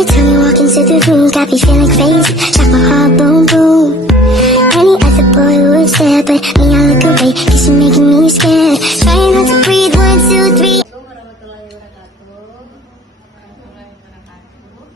Every time you walk into the room, got me feeling crazy. Shock my heart, boom, boom. Any other boy would stare, but me, I look away, cause you're making me scared. Trying not to breathe, 1, 2, 3. Assalamualaikum warahmatullahi wabarakatuh.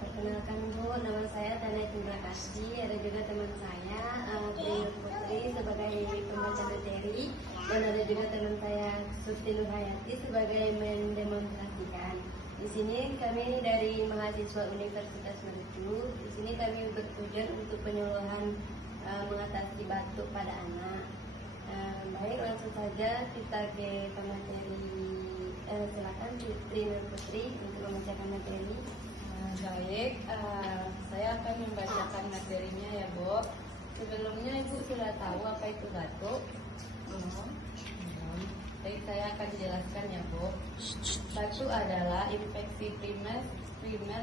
Perkenalkan Bu, nama saya Tania Indra Kasih. Ada juga teman saya Tri Putri sebagai pembaca materi, dan ada juga teman saya Suti Nurhayati sebagai mendemonstrasikan. Di sini kami dari mahasiswa Universitas Mercu. Di sini kami bertujuan untuk penyuluhan mengatasi batuk pada anak. Baik, langsung saja kita ke materi. Silakan Tri Putri untuk membacakan materi. Baik, saya akan membacakan materinya ya, Bu. Sebelumnya Ibu sudah tahu apa itu batuk? Belum. Baik, saya akan jelaskan ya, Bu. Batuk adalah infeksi primer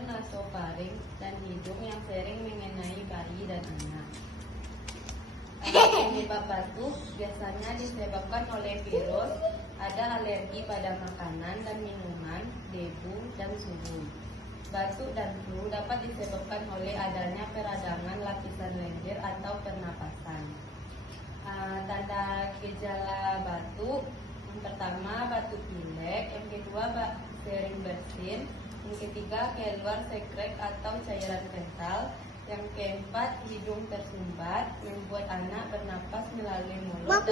nasofaring dan hidung yang sering mengenai bayi dan anak. Penyebab batuk biasanya disebabkan oleh virus, ada alergi pada makanan dan minuman, debu, dan suhu. Batuk dan flu dapat disebabkan oleh adanya peradangan lapisan lendir atau pernapasan. Tanda gejala batuk: yang pertama batuk pilek, yang kedua sering bersin, yang ketiga keluar sekrek atau cairan kental, yang keempat hidung tersumbat, membuat anak bernapas melalui mulut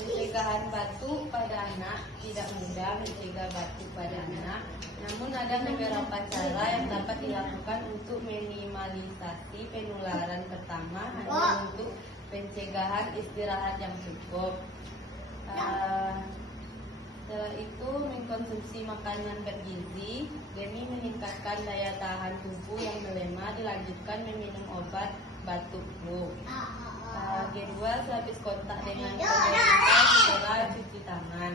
pencegahan batuk pada anak. Tidak mudah mencegah batuk pada anak, namun ada beberapa cara yang dapat dilakukan untuk minimalisasi penularan. Pertama, hanya untuk pencegahan istirahat yang cukup. Setelah itu, mengkonsumsi makanan bergizi demi meningkatkan daya tahan tubuh yang melemah. Dilanjutkan meminum obat batuk flu. Kedua, sehabis kontak dengan pemerintah segera cuci tangan.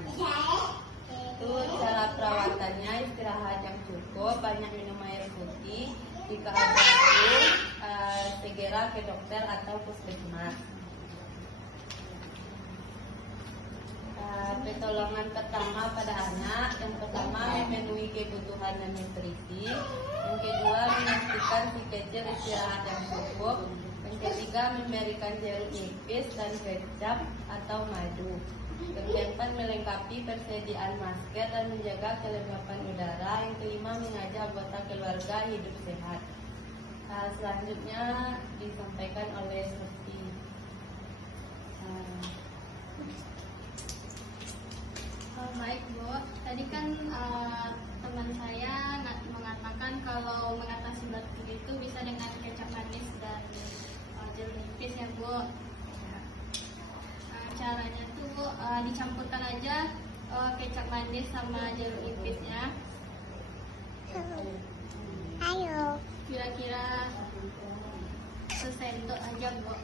Itu cara perawatannya: istirahat yang cukup, banyak minum air putih. Jika ada batuk, segera ke dokter atau puskesmas. Pertolongan pertama pada anak: yang pertama, memenuhi kebutuhan dan nutrisi. Yang kedua, memastikan si kecil istirahat yang cukup. Yang ketiga, memberikan jeruk nipis dan kecap atau madu. Yang keempat, melengkapi persediaan masker dan menjaga kelembapan udara. Yang kelima, mengajak anggota keluarga hidup sehat. Selanjutnya disampaikan oleh Suti. Baik, Bu. Tadi kan teman saya mengatakan kalau mengatasi batuk itu bisa dengan kecap manis dan jeruk nipis ya, Bu. Caranya tuh dicampurkan aja kecap manis sama jeruk nipisnya. Ayo. Kira-kira sesendok aja, Bu.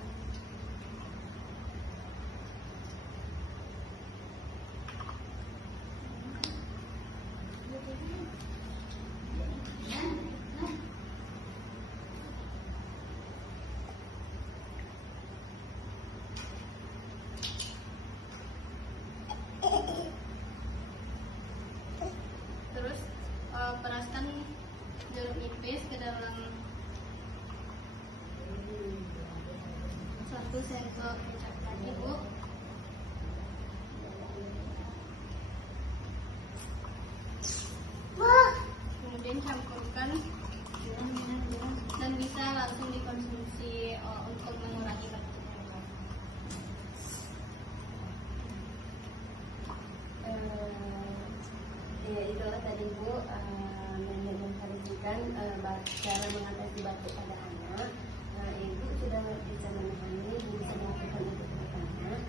Terus peraskan jeruk nipis ke dalam 1 sendok kecap tadi, Bu. Kemudian campurkan dan bisa langsung dikonsumsi untuk mengurangi batuk. Ya, itulah tadi Bu, mendemonstrasikan cara mengatasi batuk pada anak. Ibu sudah bisa memahami, bisa melakukan itu pada anak.